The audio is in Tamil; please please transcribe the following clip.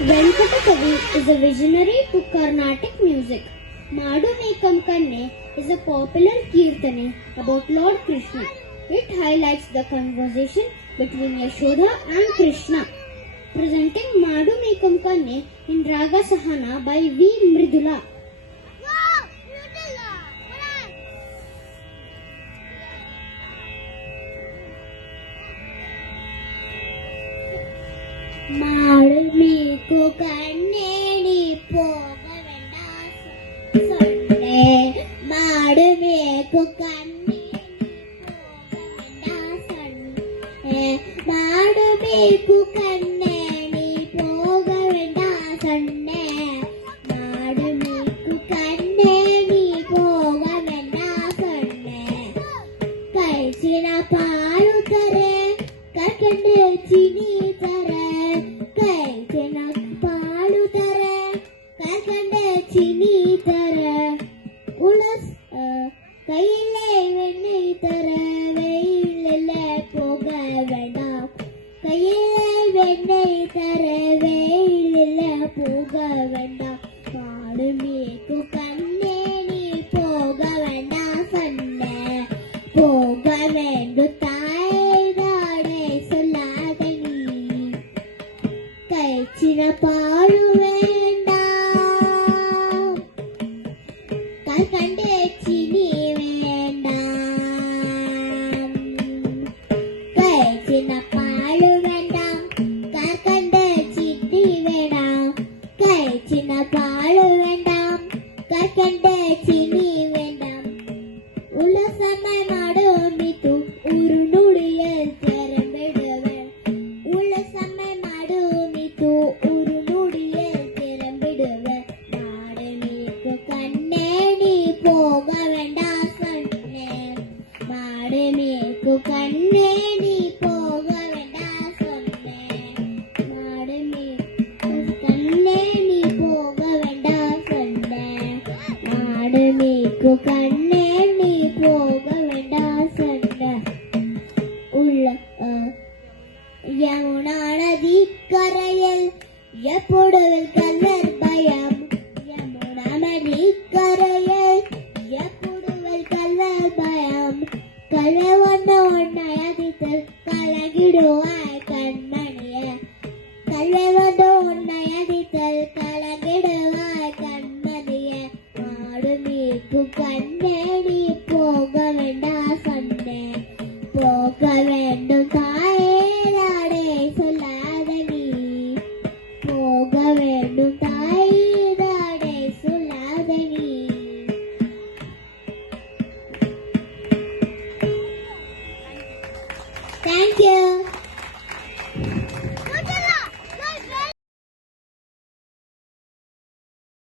Venkata is a visionary to Carnatic music. Madu Mekam Kanne is a popular kirtane about Lord Krishna. It highlights the conversation between Yashoda and Krishna. Presenting Madu Mekam Kanne in Raga Sahana by V. Mridula. மாடு மீக்கு கண்ணேடி போக வேண்டாம் சொன்னே மாடு மீக்கு கண்ணேடி போக வேண்டாம் சொன்னே மாடு மீக்கு கண்ணேடி போக வேண்டாம் சொன்னே மாடு மீக்கு கண்ணேடி போக வேண்டாம் சொன்னே கைசின பாரு தரே கற்கண்டு சினி தரே சினி தர உலஸ் கையிலே வெண்ணெய் தர வெயிலில் போக வேண்டாம் கையிலே வெண்ணெய் தர வெயிலில் போக வேண்டாம் மாடு மீக்கு கண்ணே நீ போக வேண்டாம் சொன்ன போக வேண்டும் தாய் நாடே சொல்லாத நீ கைச்சின பாடுவே கண்டே சினி வேண்டாம் கைச்சின பாழு வேண்டாம் கண்டே சினி வேண்டாம் கைச்சின பாழு வேண்டாம் கண்டே சினி வேண்டாம் உலசமை மாடு மித்து ஒரு நுடியில் திறம்பிடுவேன் உலசமை மாடு மித்து ஒரு நுடியில் திறம்பிடுவேன் மாடு மீக்கு கண்ணே போக வேண்டாம் சொன்னேன் மாடு மீக்கு கண்ணே நீ போக வேண்டாம் சொன்னேன் மாடு மீக்கு கண்ணே நீ போக வேண்டாம் சொன்னேன் மாடு மீக்கு கண்ணே நீ போக வேண்டாம் சொன்னேன் உள்ள யமுனா நதி கரையில் எப்பொழுது கல்லர் பயம் யமுனா நதி கரையில் எப்பொழுது கல்லர் பயம் கலவண்ண உன்னையதித்தல் கலங்கிடுவாய் கண்மணிய கலவண்ண உன்னையதித்தல் கலங்கிடுவாய் கண்மணிய மாடு மீக்கு கண்ணே நீ போக வேண்டாம் சொன்னேன் போக வேண்டும் தாயே சொல்லாத நீ போக வேண்டும் தாயே சொல்லாத நீ Thank you.